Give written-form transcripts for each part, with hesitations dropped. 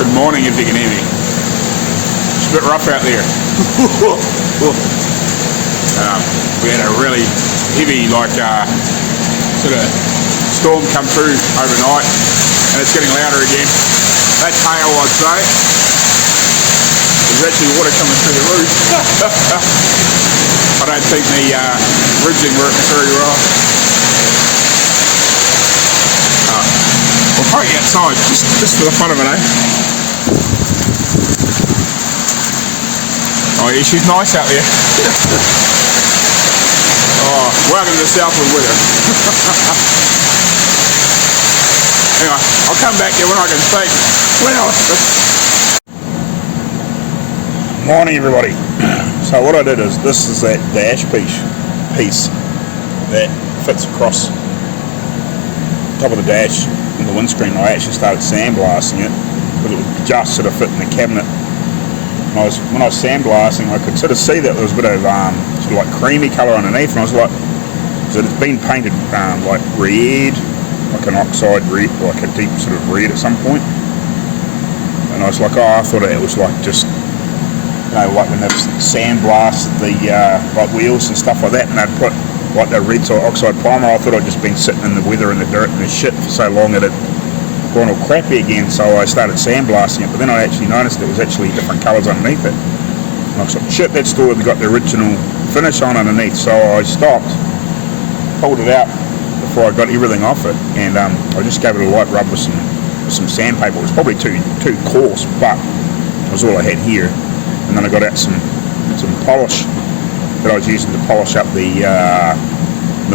Good morning, if you can hear me. It's a bit rough out there. We had a really heavy, sort of storm come through overnight, and it's getting louder again. That's hail, I'd say. There's actually water coming through the roof. I don't think the ridging works very well. We'll park outside just for the fun of it, eh? Oh yeah, she's nice out there. Oh, welcome to the Southwood weather. Anyway, I'll come back here when I can speak. Morning, everybody. So what I did is, this is that dash piece that fits across the top of the dash in the windscreen. I actually started sandblasting it because it would just sort of fit in the cabinet. When I was sandblasting, I could sort of see that there was a bit of sort of like creamy colour underneath, and I was like, so it's been painted like red, like an oxide red, like a deep sort of red at some point. And I was like, oh, I thought it was like just, you know, like when they've sandblasted the like wheels and stuff like that, and they'd put like the red sort of oxide primer. I thought I'd just been sitting in the weather and the dirt and the shit for so long that it gone all crappy again, so I started sandblasting it, but then I actually noticed there was actually different colours underneath it. And I was like, shit, that's still got the original finish on underneath, so I stopped, pulled it out before I got everything off it, and I just gave it a light rub with some sandpaper. It was probably too coarse, but it was all I had here. And then I got out some polish that I was using to polish up the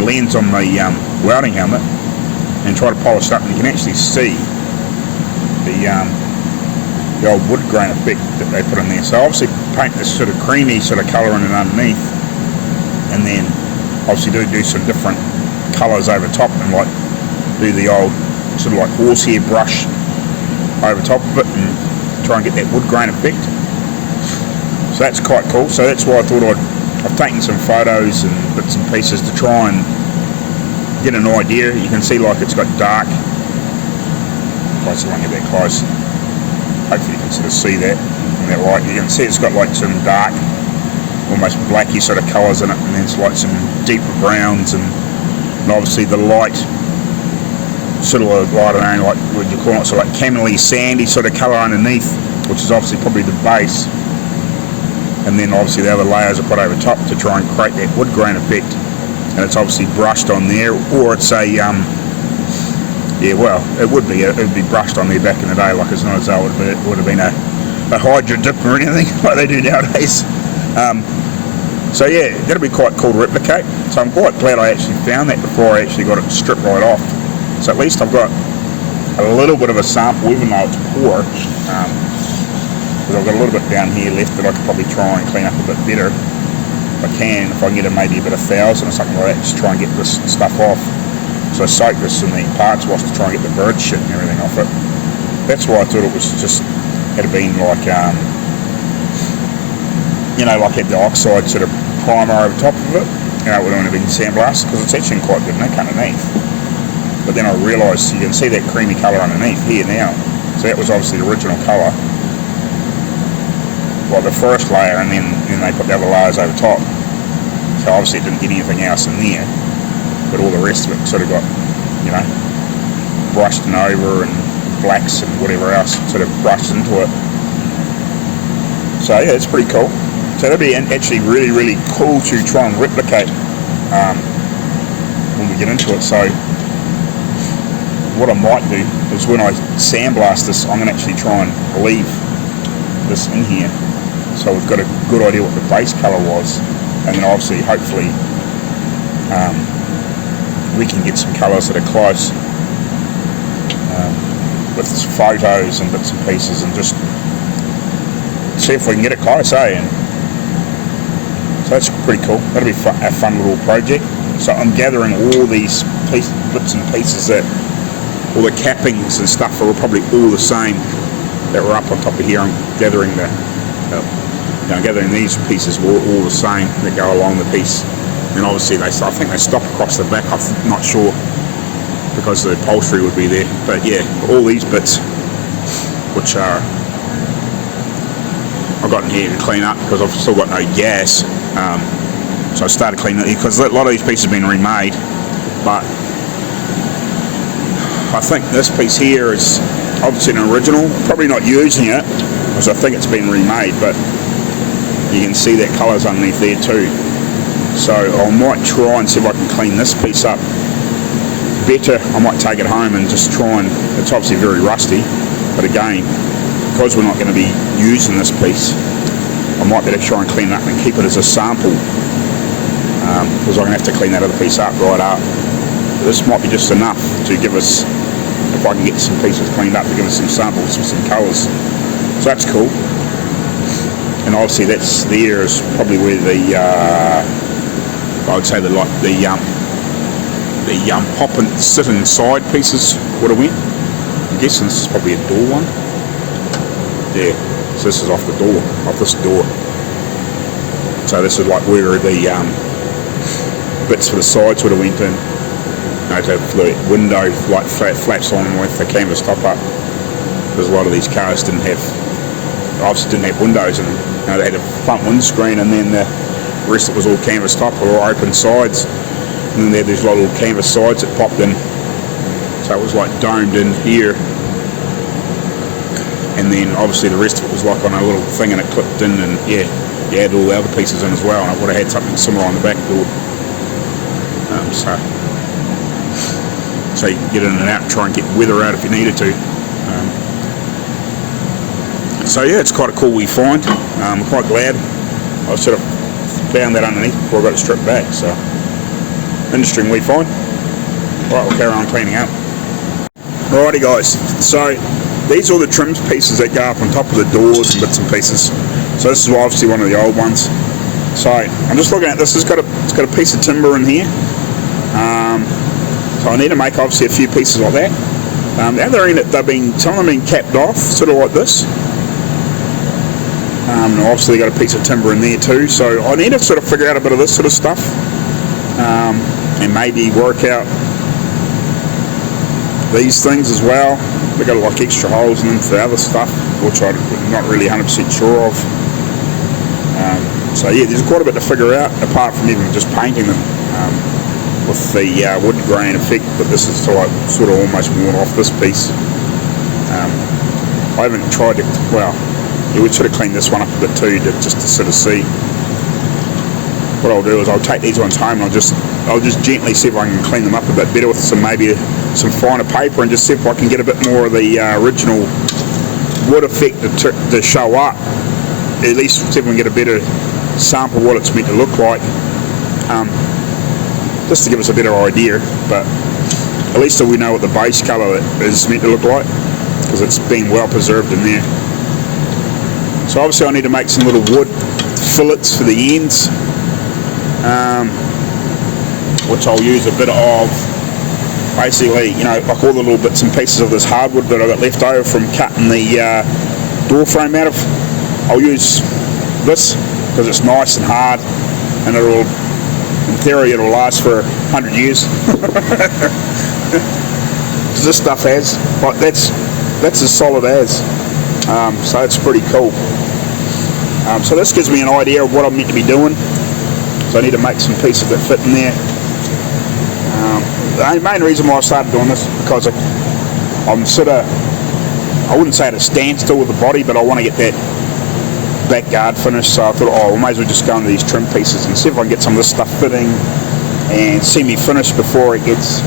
lens on the welding helmet, and try to polish it up, and you can actually see the old wood grain effect that they put in there. So obviously paint this sort of creamy sort of colour in it underneath, and then obviously do some different colours over top, and like do the old sort of like horsehair brush over top of it and try and get that wood grain effect. So that's quite cool. So that's why I thought I've taken some photos and bits and pieces to try and get an idea. You can see like it's got dark, if I see one get that close, hopefully you can sort of see that in that light. You can see it's got like some dark, almost blacky sort of colours in it, and then it's like some deeper browns, and obviously the light sort of, I don't know, like what you call it, sort of like camely sandy sort of colour underneath, which is obviously probably the base, and then obviously the other layers are put over top to try and create that wood grain effect. And it's obviously brushed on there, or it's a yeah, well, it would be brushed on there back in the day. Like, it's not as though it would have been a hydro dip or anything like they do nowadays. So yeah, that'll be quite cool to replicate. So I'm quite glad I actually found that before I actually got it stripped right off. So at least I've got a little bit of a sample, even though it's poor. Because I've got a little bit down here left that I could probably try and clean up a bit better. If I can get it maybe a bit of 1,000 or something like that, just try and get this stuff off. So I soaked this in the parts wash to try and get the bird shit and everything off it. That's why I thought it was just, had been like, you know, like had the oxide sort of primer over top of it. You know, it wouldn't have been sandblasted, because it's actually quite good nick underneath. But then I realised you can see that creamy colour underneath here now. So that was obviously the original colour. Well, the first layer, and then they put the other layers over top. So obviously it didn't get anything else in there, but all the rest of it sort of got, you know, brushed and over, and blacks and whatever else sort of brushed into it. So yeah, it's pretty cool. So that'd be actually really, really cool to try and replicate when we get into it. So what I might do is, when I sandblast this, I'm going to actually try and leave this in here, so we've got a good idea what the base colour was, and then obviously hopefully we can get some colours that are close with some photos and bits and pieces, and just see if we can get it close, eh? And so that's pretty cool. That'll be a fun little project. So I'm gathering all these bits and pieces, that all the cappings and stuff are probably all the same that were up on top of here. I'm gathering gathering these pieces were all the same that go along the piece, and obviously I think they stop across the back. I'm not sure, because the upholstery would be there, but yeah, all these bits which I've got in here to clean up because I've still got no gas. So I started cleaning it because a lot of these pieces have been remade, but I think this piece here is obviously an original. Probably not using it because I think it's been remade, but you can see that colour's underneath there too. So I might try and see if I can clean this piece up better. I might take it home and just try and, it's obviously very rusty, but again, because we're not going to be using this piece, I might better try and clean it up and keep it as a sample, because I'm going to have to clean that other piece up right up. This might be just enough to give us, if I can get some pieces cleaned up, to give us some samples with some colours. So that's cool. And obviously that's there is probably where the I would say the pop and sit inside pieces would have went. I'm guessing this is probably a door one. Yeah, so this is off the door, off this door. So this is like where the bits for the sides would have went in. The window like flaps on with the canvas top up. Because a lot of these cars didn't have, obviously didn't have windows, and they had a front windscreen, and then the rest of it was all canvas top or open sides, and then they had these little canvas sides that popped in, so it was like domed in here, and then obviously the rest of it was like on a little thing and it clipped in, and yeah, you had all the other pieces in as well, and I would have had something similar on the back door. So you can get in and out and try and get weather out if you needed to. So yeah, it's quite a cool wee find. I'm quite glad I sort of found that underneath before I got it stripped back. So interesting wee find. Right, we'll carry on cleaning up. Righty guys, so these are the trim pieces that go up on top of the doors and bits and pieces. So this is obviously one of the old ones. So I'm just looking at this. It's got a piece of timber in here. So I need to make obviously a few pieces like that. The other end, some of them have been capped off, sort of like this. And obviously got a piece of timber in there too. So I need to sort of figure out a bit of this sort of stuff, and maybe work out these things as well. They got like extra holes in them for other stuff, which I'm not really 100% sure of. So yeah, there's quite a bit to figure out apart from even just painting them. With the wood grain effect, but this is sort of almost worn off this piece. I haven't tried to, well, yeah, we'd sort of clean this one up a bit too, just to sort of see. What I'll do is I'll take these ones home and I'll just gently see if I can clean them up a bit better with maybe some finer paper, and just see if I can get a bit more of the original wood effect to show up. At least see if we can get a better sample of what it's meant to look like. Just to give us a better idea, but at least so we know what the base colour is meant to look like, because it's been well preserved in there. So obviously I need to make some little wood fillets for the ends, which I'll use a bit of, basically, like all the little bits and pieces of this hardwood that I got left over from cutting the door frame out of. I'll use this because it's nice and hard, and in theory it'll last for 100 years. This stuff has, like, that's as solid as, so it's pretty cool. So this gives me an idea of what I'm meant to be doing. So I need to make some pieces that fit in there. The main reason why I started doing this is because I'm sort of, I wouldn't say at a standstill with the body, but I want to get that backyard finished. So I thought, we may as well just go into these trim pieces and see if I can get some of this stuff fitting and semi-finished before it gets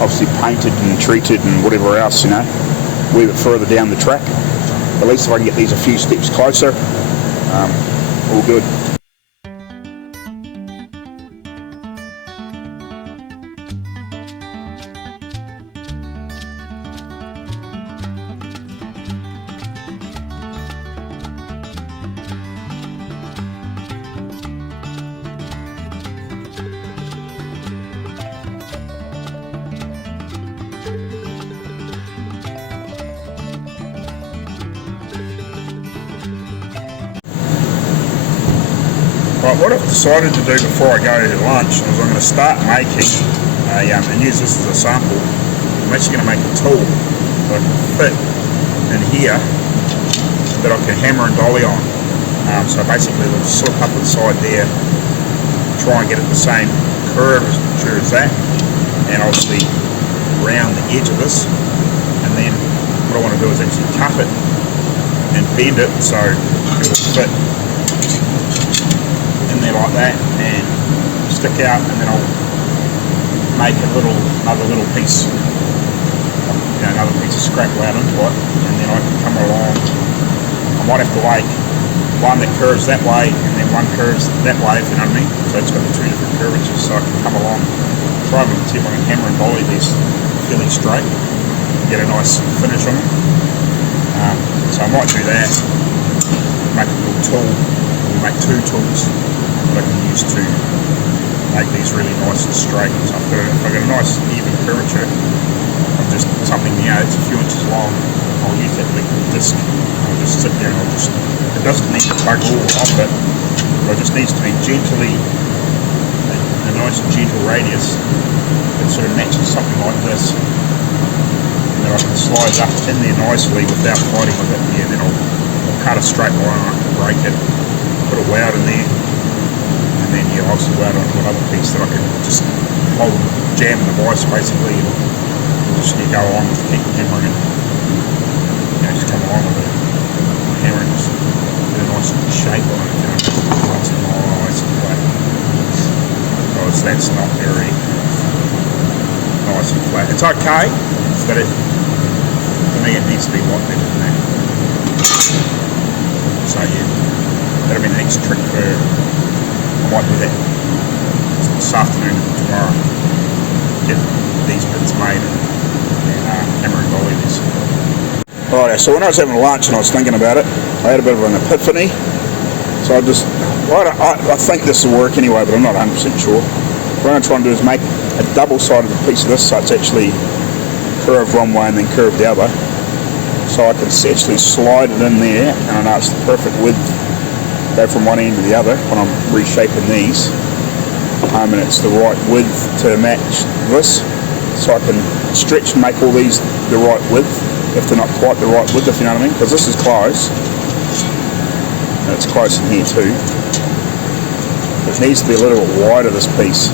obviously painted and treated and whatever else, a wee bit further down the track. At least if I can get these a few steps closer, all good. Right, what I've decided to do before I go to lunch is I'm going to start making and use this as a sample. I'm actually going to make a tool that can fit in here that I can hammer and dolly on. So basically we'll slip up inside there, try and get it the same curvature as that, and obviously round the edge of this, and then what I want to do is actually cut it and bend it so it will fit in there like that and stick out, and then I'll make another little piece, another piece of scrap out into it, and then I can come along. I might have to make one that curves that way and then one curves that way, if you know what I mean. So it's got the two different curvatures, so I can come along, try and see if I can hammer and dolly these fairly straight, get a nice finish on them. So I might do that, make a little tool, or make two tools that I can use to make these really nice and straight. So if I've got a nice even curvature of just something, it's a few inches long, I'll use that big disc. I'll just sit there and it doesn't need to bug all off it, but it just needs to be gently, a nice gentle radius that sort of matches something like this. And then I can slide it up in there nicely without fighting with it. Yeah, then I'll cut a straight line and I can break it, put a weld in there, and then I'll also weld onto another piece that I can just hold, jam in the vise basically, and just go along with keep hammering it. Just come along with it, hammering, just get a nice shape on it, nice and flat. Because that's not very nice and flat. It's okay, but for me it needs to be a lot better than that. So yeah, that'll be the next trick for, I might do that this afternoon and tomorrow. Get these bits made and hammer and dolly this. Alright, so when I was having lunch and I was thinking about it, I had a bit of an epiphany. So I think this will work anyway, but I'm not 100% sure. What I'm going to try and do is make a double-sided piece of this, so it's actually curved one way and then curved the other. So I can actually slide it in there, and I know it's the perfect width, go from one end to the other when I'm reshaping these. And it's the right width to match this. So I can stretch and make all these the right width, if they're not quite the right width, if you know what I mean, because this is close, and it's close in here too. It needs to be a little bit wider, this piece,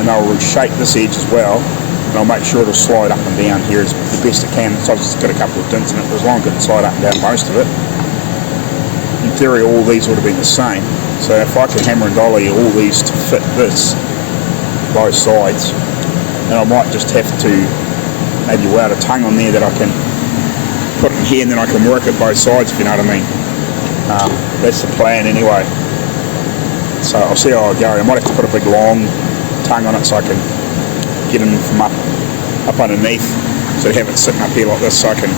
and I'll reshape this edge as well, and I'll make sure it'll slide up and down here as the best it can. So I've just got a couple of dents in it, but as long as it can slide up and down most of it. In theory, all these would have been the same, so if I can hammer and dolly all these to fit this, both sides, then I might just have to maybe weld a tongue on there that I can put it in here, and then I can work it both sides, if you know what I mean. That's the plan anyway. So I'll see how I go. I might have to put a big long tongue on it so I can get in from up underneath, so I have it sitting up here like this so I can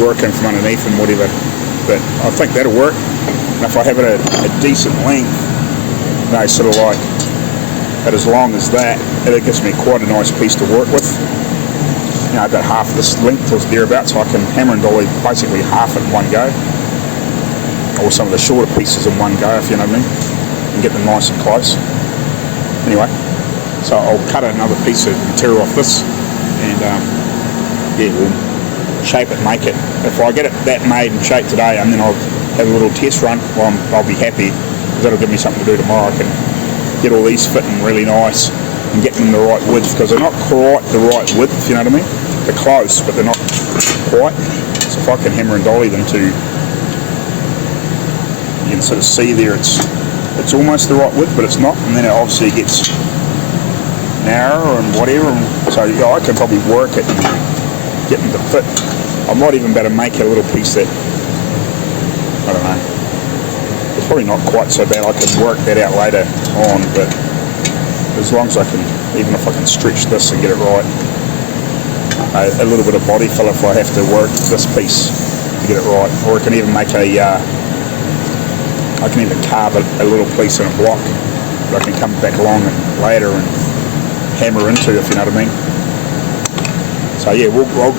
work in from underneath and whatever. But I think that'll work. And if I have it a decent length, sort of like at as long as that, it gives me quite a nice piece to work with. About half this length or thereabouts, so I can hammer and dolly basically half in one go, or some of the shorter pieces in one go, if you know what I mean, and get them nice and close. Anyway, so I'll cut another piece of material off this, and we'll shape it, make it. If I get it that made and shaped today, and then I'll have a little test run, well, I'll be happy, because that'll give me something to do tomorrow. I can get all these fitting really nice and get them the right width, because they're not quite the right width, if you know what I mean. They're close, but they're not quite. So if I can hammer and dolly them to, you can sort of see there, it's almost the right width, but it's not, and then it obviously gets narrower and whatever. And so I can probably work it and get them to fit. I might even better make a little piece that, I don't know, it's probably not quite so bad. I can work that out later on, but as long as I can, even if I can stretch this and get it right. A little bit of body fill if I have to work this piece to get it right, or I can even make I can even carve a little piece in a block that I can come back along and later and hammer into, if you know what I mean. So yeah,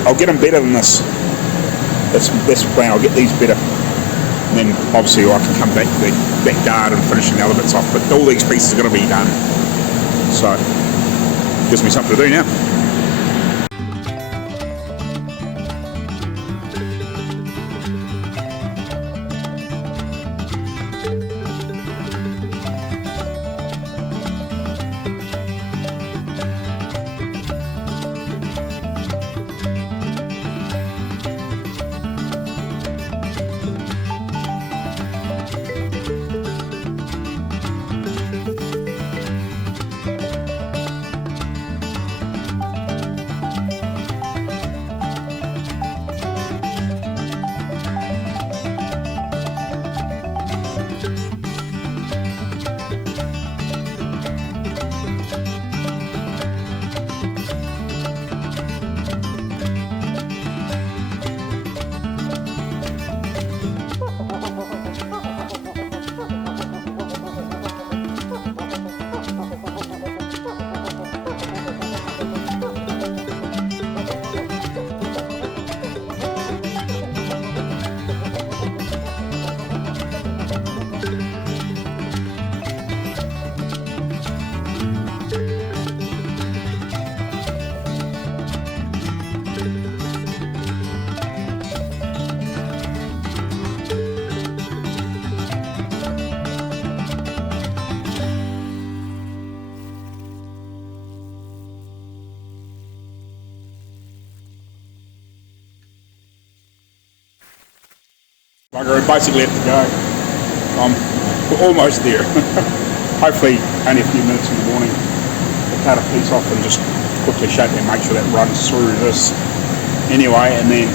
I'll get them better than this. That's the plan. I'll get these better, and then obviously I can come back to the back guard and finishing the other bits off. But all these pieces are going to be done, so it gives me something to do now. I basically have to go. We're almost there. Hopefully only a few minutes in the morning to cut a piece off and just quickly shape it and make sure that runs through this anyway, and then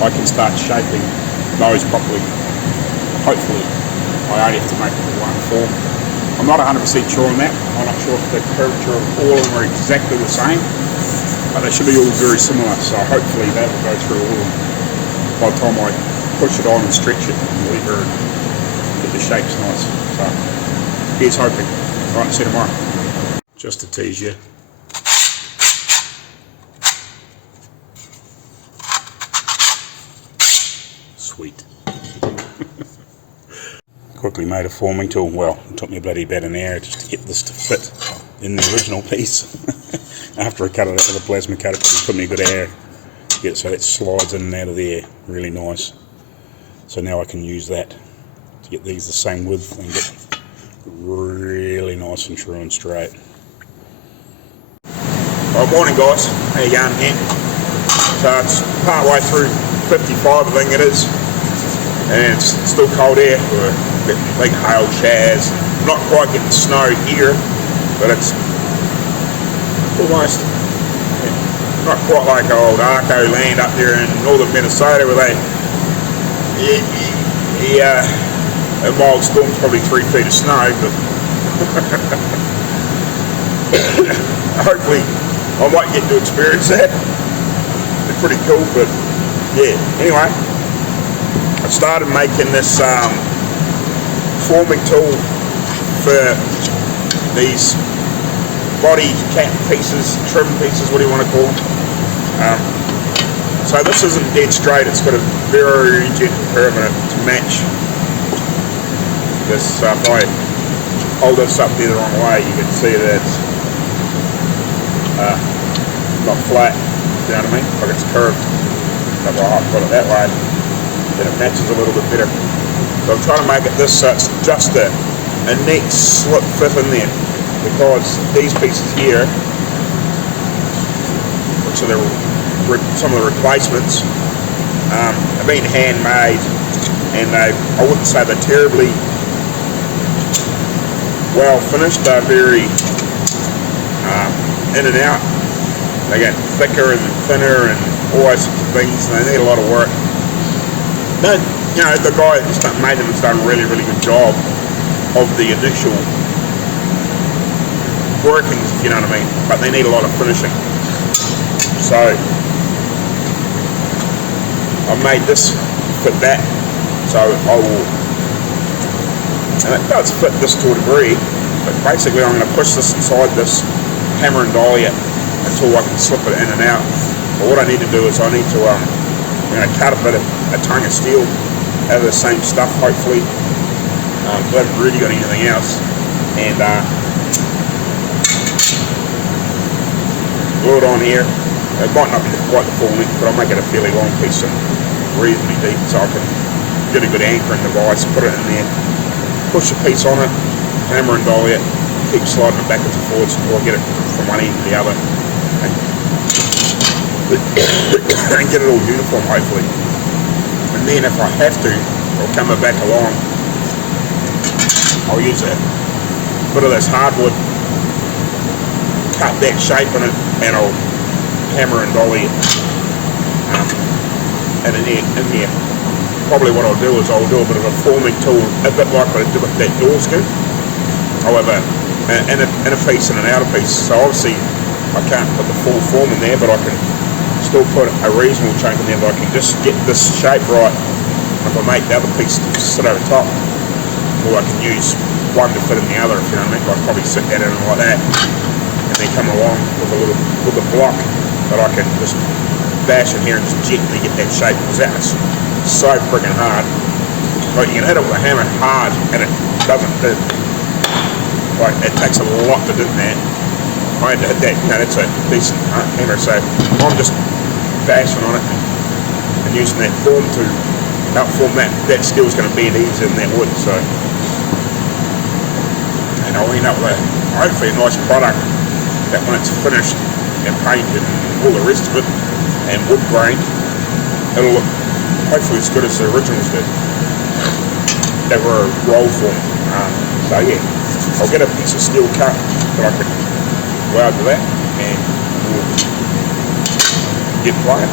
I can start shaping those properly. Hopefully. I only have to make it for one form. I'm not 100% sure on that. I'm not sure if the curvature of all of them are exactly the same, but they should be all very similar, so hopefully that will go through all of them by the time I push it on and stretch it and lever and get the shapes nice. So here's hoping. Right, see you tomorrow. Just to tease you. Sweet. Quickly made a forming tool. Well, it took me about an hour just to get this to fit in the original piece. After I cut it out with a plasma cutter, it took me a good hour to get it so that slides in and out of there really nice. So now I can use that to get these the same width and get really nice and true and straight. Well, morning guys, how you going here? So it's part way through 55 I think it is, and it's still cold here. We're getting big hail showers. Not quite getting snow here, but it's almost not quite like old Arco land up there in northern Minnesota where they a mild storm's probably 3 feet of snow, but hopefully I might get to experience that. It's pretty cool, but yeah. Anyway, I started making this forming tool for these body cap pieces, trim pieces, what do you want to call them. So this isn't dead straight, it's got a very gentle curve in it to match this. If I hold this up there the wrong way, you can see that it's not flat, you know what I mean? Like it's curved. So if I put it that way, then it matches a little bit better. So I'm trying to make it this so it's just a neat slip fit in there, because these pieces here, which are some of the replacements, have been handmade, and I wouldn't say they're terribly well finished. They're very in and out. They get thicker and thinner and all those sorts of things, and they need a lot of work. But you know, the guy that made them has done a really, really good job of the initial workings, if you know what I mean. But they need a lot of finishing. So I made this fit that. So I will, and it does fit this to a degree, but basically I'm going to push this inside this hammer and dolly it until I can slip it in and out. But what I need to do is I need to cut a tongue of steel out of the same stuff, hopefully. I haven't really got anything else, and glue it on here. It might not be quite the full length, but I'll make it a fairly long piece and reasonably deep, so I can get a good anchoring device, put it in there, push a piece on it, hammer and dolly it, keep sliding it backwards and forwards until I get it from one end to the other, and get it all uniform, hopefully. And then if I have to, I'll come back along, I'll use a bit of this hardwood, cut that shape in it, and I'll hammer and dolly it and in there. Probably what I'll do is I'll do a bit of a forming tool, a bit like what I did with that door skin. However, in a piece and an outer piece. So obviously I can't put the full form in there, but I can still put a reasonable chunk in there, but I can just get this shape right. If I make the other piece sit over top, or I can use one to fit in the other, if you know what I mean. I'd probably sit that in like that, and then come along with a block that I can just bash in here and just gently get that shape, because that's so freaking hard. Like you can hit it with a hammer hard, and it doesn't hit. Like it takes a lot to do that. I had to hit that, that's a decent hammer, so I'm just bashing on it and using that form to help form that steel's going to bend easy in that wood. So, and I'll end up with hopefully a nice product that when it's finished and painted and all the rest of it and wood grain, it'll look hopefully as good as the originals did that were roll form. So yeah, I'll get a piece of steel cut that I can weld to that and we'll get playing.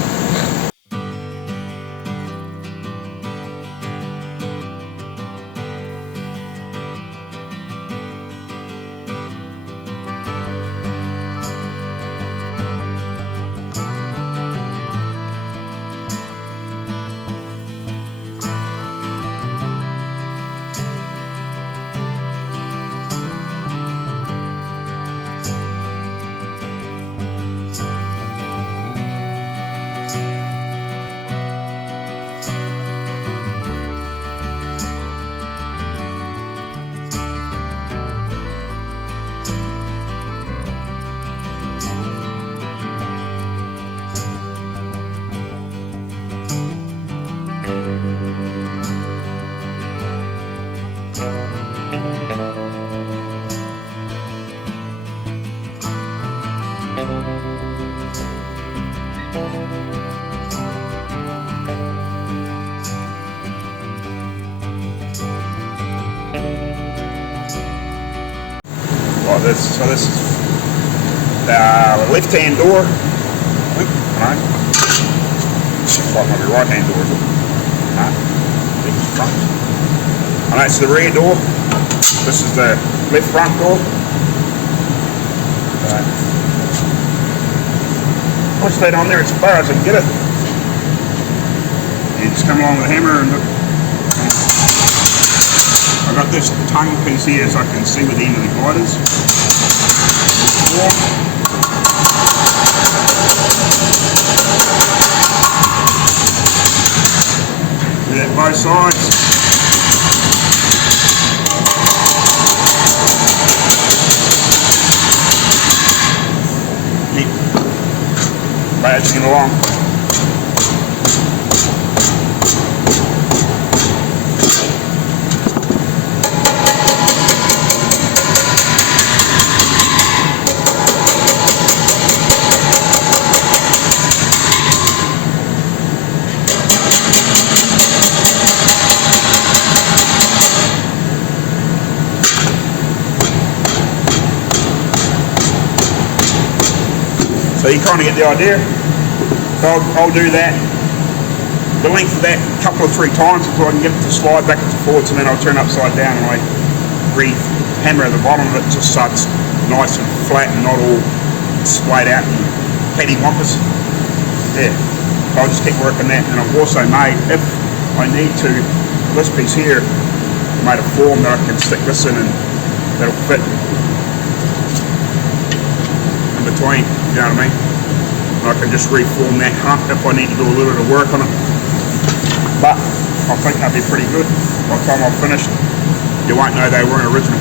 Like this, so this is the left-hand door. Right. Might be right-hand door. Right. Front. And that's the rear door. This is the left front door. Right. Push that on there as far as I can get it. You just come along with a hammer and look. I've got this tongue piece here so I can see where the end of the gliders. Do that both sides. Keep badging it along. So you kind of get the idea. So I'll do that, the length of that a couple or 3 times until I can get it to slide backwards and forwards, and then I'll turn it upside down and I hammer at the bottom of it just so it's nice and flat and not all splayed out and cattywampus. Yeah, so I'll just keep working that. And I've also made, if I need to, this piece here, I made a form that I can stick this in and that'll fit in between, you know what I mean? And I can just reform that hump if I need to do a little bit of work on it. But I think they'll be pretty good. By the time I've finished, you won't know they weren't original.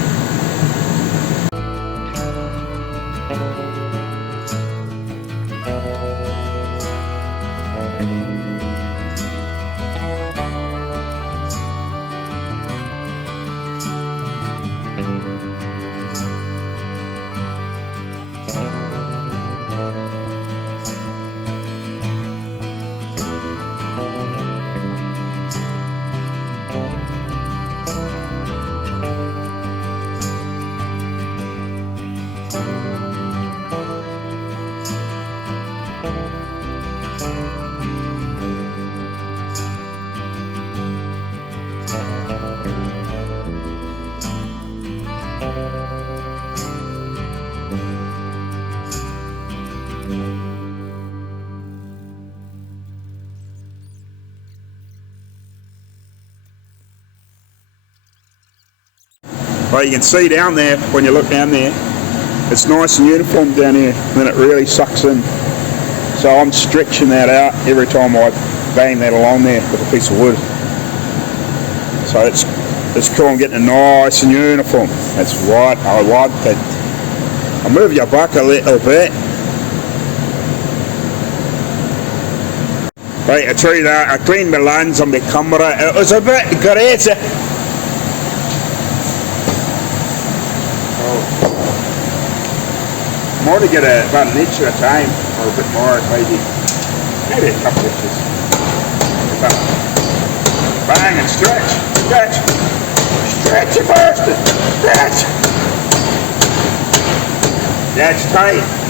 Well, you can see down there, when you look down there, it's nice and uniform down here, and then it really sucks in. So I'm stretching that out every time I bang that along there with a piece of wood. So it's cool, I'm getting it nice and uniform. That's right, I like that. I'll move your back a little bit. Right, I tell you that, I cleaned my lens on the camera, it was a bit crazy. More to get about an inch at a time, or a bit more, maybe a couple inches. stretch, stretch, stretch your bastard, stretch. That's tight.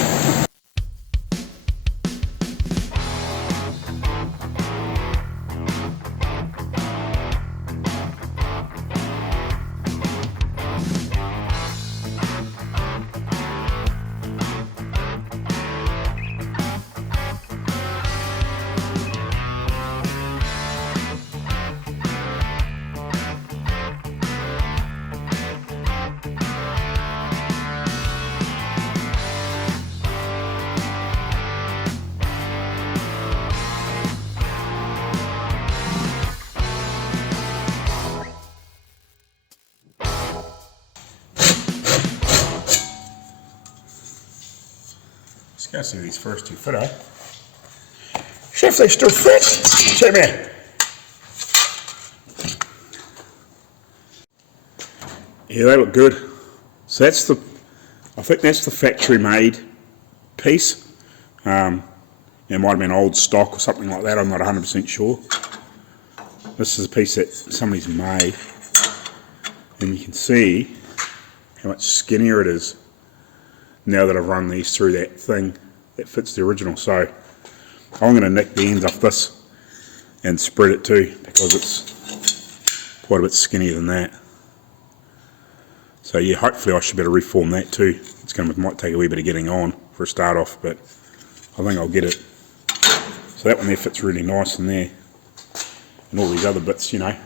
Let's go see these first two fit, eh? See if they still fit. Check me out. Yeah, they look good. So that's the, I think that's the factory made piece. It might have been old stock or something like that, I'm not 100% sure. This is a piece that somebody's made, and you can see how much skinnier it is now that I've run these through that thing that fits the original. So I'm going to nick the ends off this and spread it too, because it's quite a bit skinnier than that. So yeah, hopefully I should be able to reform that too. It's going to, might take a wee bit of getting on for a start off, but I think I'll get it. So that one there fits really nice in there, and all these other bits, you know,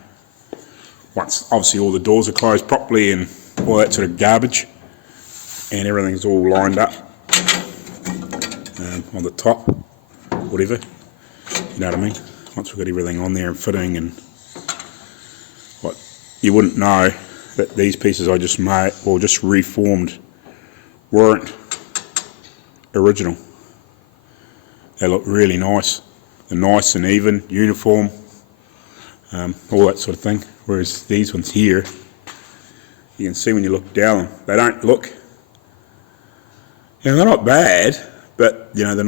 once obviously all the doors are closed properly and all that sort of garbage, and everything's all lined up on the top, whatever, you know what I mean. Once we've got everything on there and fitting, and what you wouldn't know that these pieces I just made or just reformed weren't original. They look really nice. They're nice and even, uniform, all that sort of thing. Whereas these ones here, you can see when you look down, they don't look, you know, they're not bad, but you know, they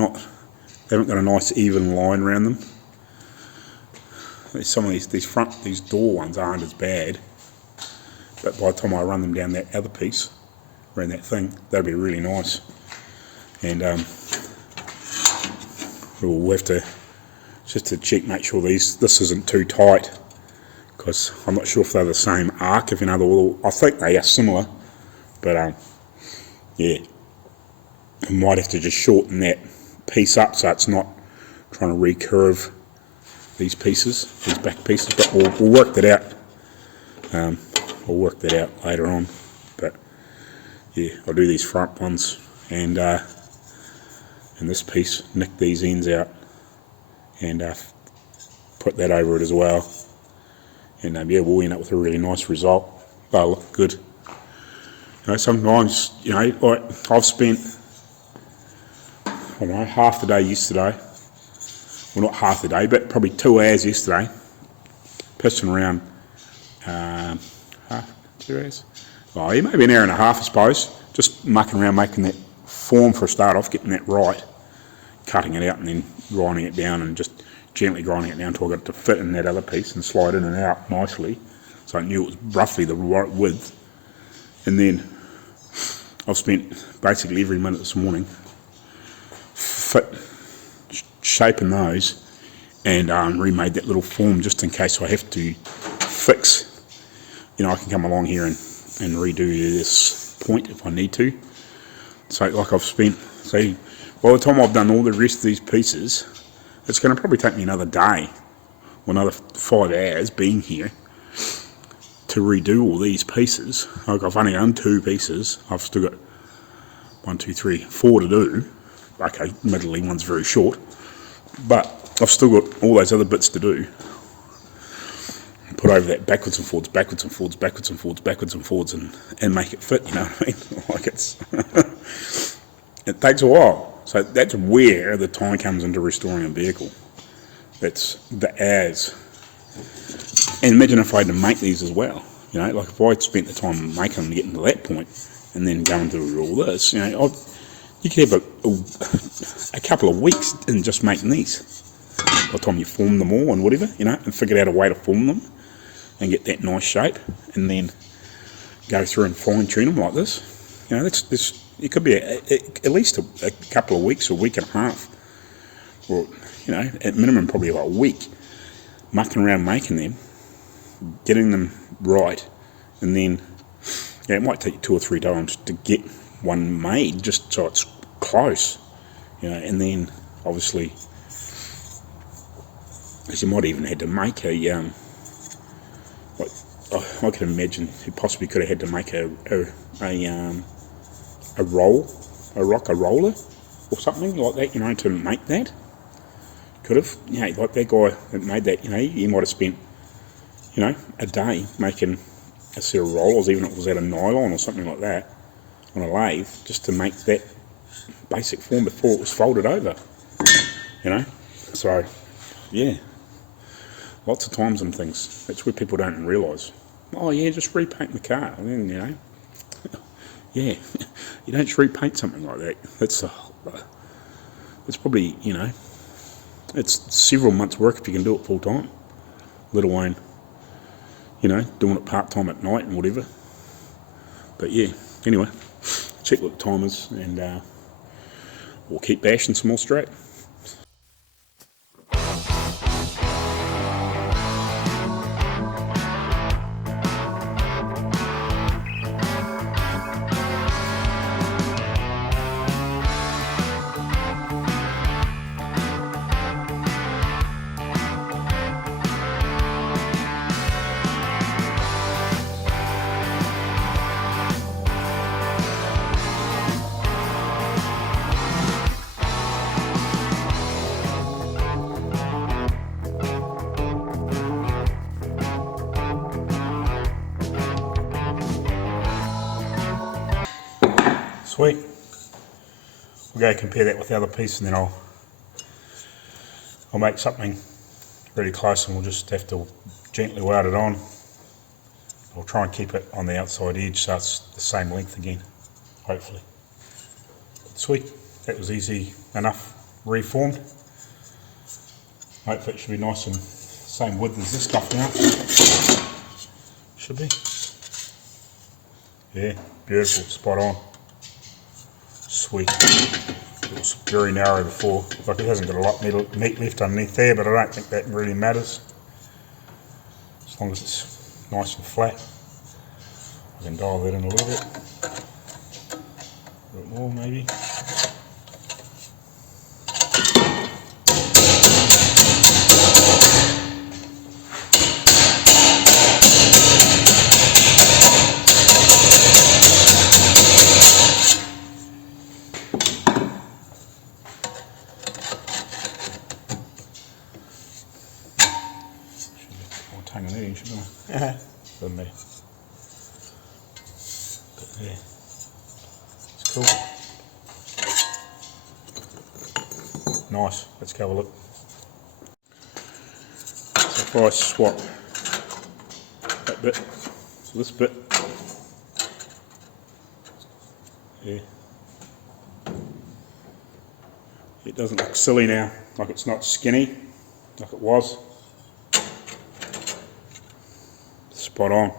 haven't got a nice even line around them. Some of these door ones aren't as bad, but by the time I run them down that other piece, around that thing, that'll be really nice. And we'll have to just to check, make sure this isn't too tight, because I'm not sure if they're the same arc. If you know, I think they are similar, but yeah, I might have to just shorten that piece up so it's not trying to recurve these pieces, these back pieces. But we'll work that out. We'll work that out later on. But yeah, I'll do these front ones, and this piece, nick these ends out, and put that over it as well. And yeah, we'll end up with a really nice result. They'll look good. You know, sometimes, you know, like I've spent, I don't know, half the day yesterday. Well, not half the day, but probably 2 hours yesterday, pissing around. 2 hours? Oh, yeah, maybe an hour and a half, I suppose. Just mucking around, making that form for a start off, getting that right, cutting it out and then grinding it down, and just gently grinding it down until I got it to fit in that other piece and slide in and out nicely. So I knew it was roughly the right width. And then I've spent basically every minute this morning shaping those, and remade that little form just in case I have to fix. You know, I can come along here and redo this point if I need to. So like I've spent, so by the time I've done all the rest of these pieces, it's going to probably take me another day or another 5 hours being here to redo all these pieces. Like I've only done 2 pieces. I've still got 1, 2, 3, 4 to do. Okay, admittedly one's very short, but I've still got all those other bits to do. Put over that backwards and forwards, backwards and forwards, backwards and forwards, backwards and forwards, and make it fit, you know what I mean? Like it's, it takes a while. So that's where the time comes into restoring a vehicle. That's the hours. And imagine if I had to make these as well. You know, like if I spent the time making them to get into that point, and then going through all this, you know, you could have a couple of weeks in just making these. By the time you form them all and whatever, you know, and figured out a way to form them. and get that nice shape, and then go through and fine tune them like this. You know, this it could be at least a couple of weeks, a week and a half, or you know, at minimum probably about a week, mucking around making them, getting them right, and then it might take you 2 or 3 times to get one made, just so it's close, you know, and then obviously, as you might even had to make a I could imagine you possibly could have had to make a roller or something like that, you know, to make that. Could have, you know, like that guy that made that, you know, he might have spent, you know, a day making a set of rollers, even if it was out of nylon or something like that, on a lathe, just to make that basic form before it was folded over, you know. So, yeah, lots of times and things. That's where people don't realise. Oh yeah, just repaint the car, and then, you know, yeah, you don't just repaint something like that. That's probably, you know, it's several months' work if you can do it full time, let alone, you know, doing it part time at night and whatever. But yeah, anyway, check what the time is, and we'll keep bashing some more straight. Sweet. We'll go compare that with the other piece, and then I'll make something really close, and we'll just have to gently weld it on. I'll try and keep it on the outside edge so it's the same length again, hopefully. Sweet, that was easy enough, reformed. Hopefully it should be nice and same width as this stuff now. Should be. Yeah, beautiful, spot on. Sweet. It was very narrow before. Like, it hasn't got a lot of meat left underneath there, but I don't think that really matters. As long as it's nice and flat. I can dial that in a little bit. A bit more maybe. Doesn't there? But yeah, it's cool. Nice. Let's go have a look. So if I swap that bit, so this bit, yeah, it doesn't look silly now. Like, it's not skinny like it was. Spot on.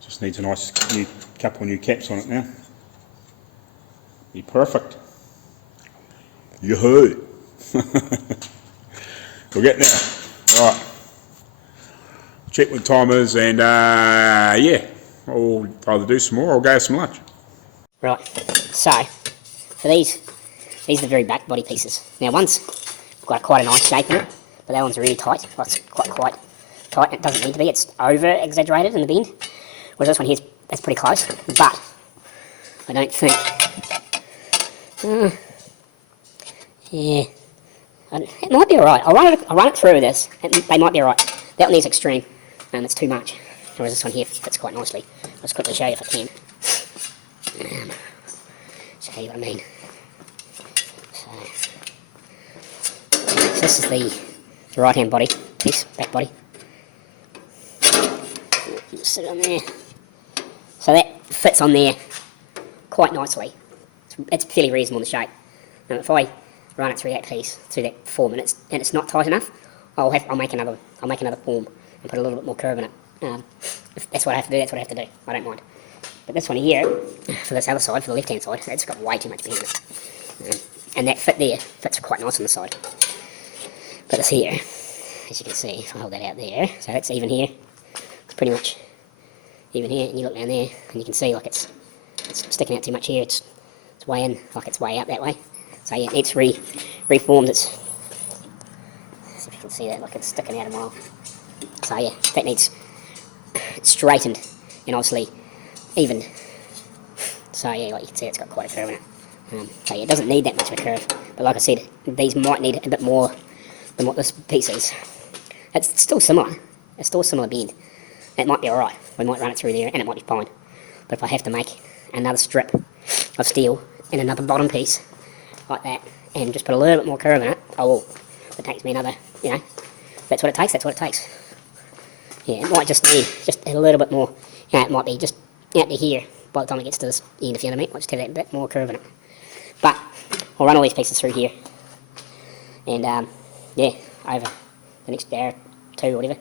Just needs a nice couple of new caps on it now. Be perfect. Yoo-hoo. We'll get there. Right. Check what the time is, and yeah, I'll either do some more or go have some lunch. Right, so for these are the very back body pieces. Now one's got quite a nice shape in it, but that one's really tight. Well, it's quite tight. It doesn't need to be. It's over exaggerated in the bend. Whereas this one here's that's pretty close, but I don't think. Yeah, it might be alright. I'll run it through this. They might be alright. That one is extreme, and it's too much. Whereas this one here fits quite nicely. I'll just quickly show you if I can. Show you what I mean. So this is the right hand body piece, back body. Sit on there. So that fits on there quite nicely. It's fairly reasonable in the shape. Now if I run it through that piece, through that 4 minutes, and it's not tight enough, I'll make another form and put a little bit more curve in it. If that's what I have to do, that's what I have to do. I don't mind. But this one here, for this other side, for the left-hand side, it's got way too much bend in it. And that fit there fits quite nice on the side. But this here, as you can see, if I hold that out there, so that's even here. It's pretty much even here, and you look down there, and you can see like it's sticking out too much here. It's way in, like it's way out that way. So yeah, it's reformed. It's, see if you can see that, like it's sticking out a mile. So yeah, that needs straightened and obviously even. So yeah, like you can see, it's got quite a curve in it. So yeah, it doesn't need that much of a curve, but like I said, these might need a bit more than what this piece is. It's still similar. It's still a similar bend. It might be alright. We might run it through there and it might be fine. But if I have to make another strip of steel and another bottom piece like that and just put a little bit more curve in it, oh, it takes me another, you know, that's what it takes, that's what it takes. Yeah, it might just need just a little bit more, you know, it might be just out to here by the time it gets to this end, if you know what I mean. It might just have that bit more curve in it. But I'll run all these pieces through here and yeah, over the next hour, 2 or whatever,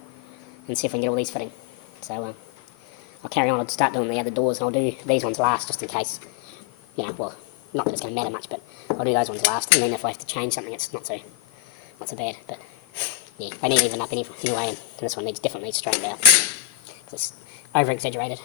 and see if we can get all these fitting. So I'll carry on, I'll start doing the other doors, and I'll do these ones last just in case, you know, well, not that it's going to matter much, but I'll do those ones last, and then if I have to change something, it's not so bad. But yeah, they need even up anyway, and this one definitely needs straightened out, because it's over exaggerated.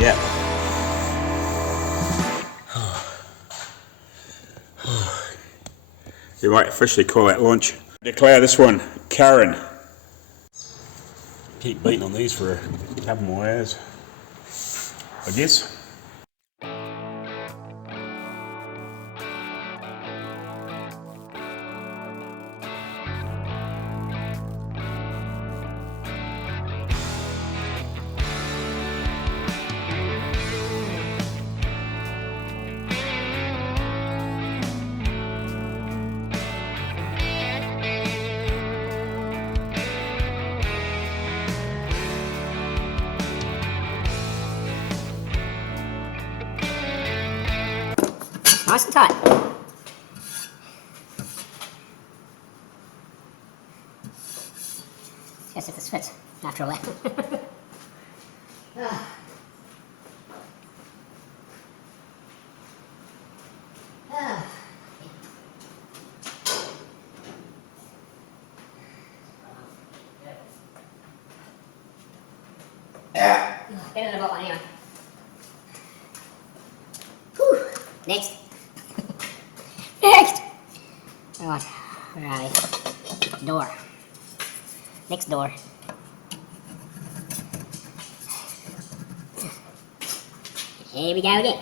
Yeah. You might officially call that launch. Declare this one Karen. Keep beating on these for a couple more hours, I guess. Nice and tight. Yes, if this fits after all that. Better than I bought one anyway. Whew. Next. Next! Right. Door. Next door. Here we go again.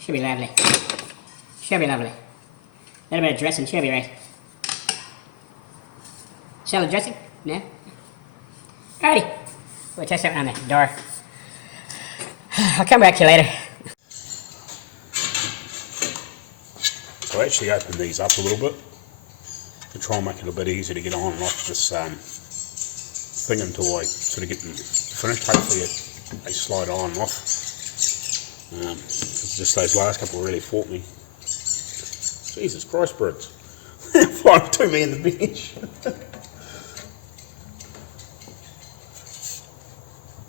Should be lovely. Should be lovely. A little bit of dressing, should be right. Salad dressing? No? Alrighty, we'll test that one on the door. I'll come back to you later. So I actually opened these up a little bit to try and make it a bit easier to get on and off this thing until I sort of get them finished. Hopefully they slide on and off. Just those last couple really fought me. Jesus Christ, birds. Flying to me in the bench.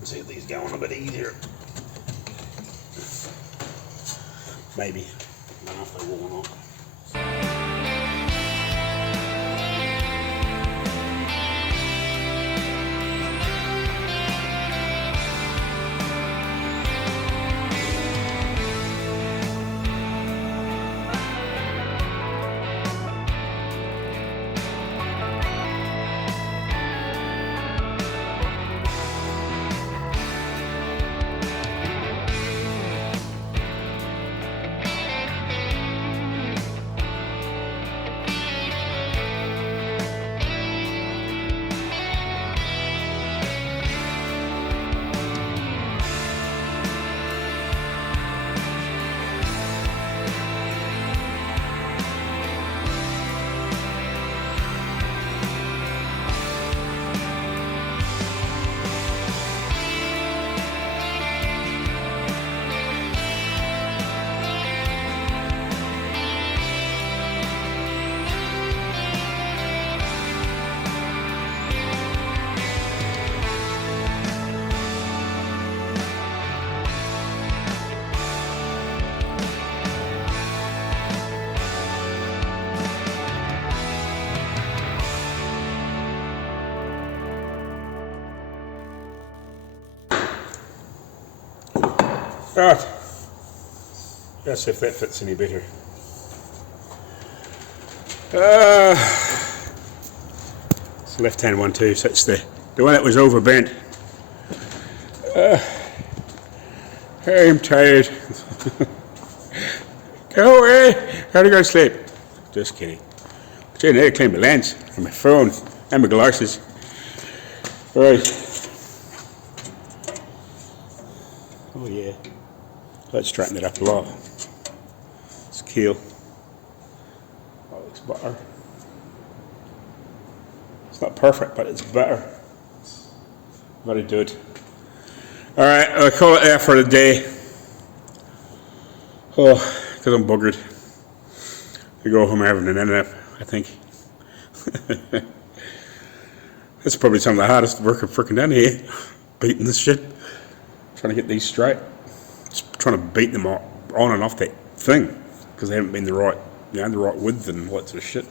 See if these go on a bit easier. Maybe. I don't know if they will or not. Right, let's see if that fits any better. It's the left hand one too, so it's the one that was overbent. I'm tired. Go away, gotta go sleep. Just kidding. I need to clean my lens and my phone and my glasses. Right. Oh yeah. Let's straighten it up a lot. It's keel. That looks better. It's not perfect, but it's better. Very good. Alright, I'll call it there for the day. Oh, because I'm buggered. I go home having an nap, I think. That's probably some of the hardest work I've freaking done here. Beating this shit. Trying to get these straight. Just trying to beat them on and off that thing because they haven't been the right width and all that sort of shit.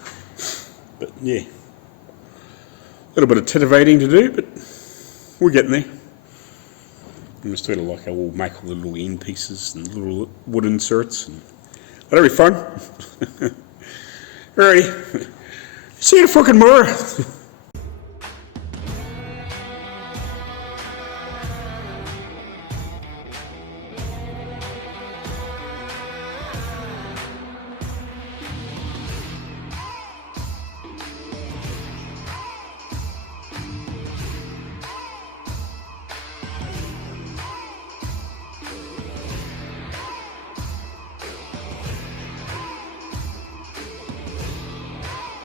But yeah, a little bit of titivating to do, but we're getting there. I'm just doing like I will make all the little end pieces and little wood inserts, and that'll be fun. Alrighty, see you fucking more.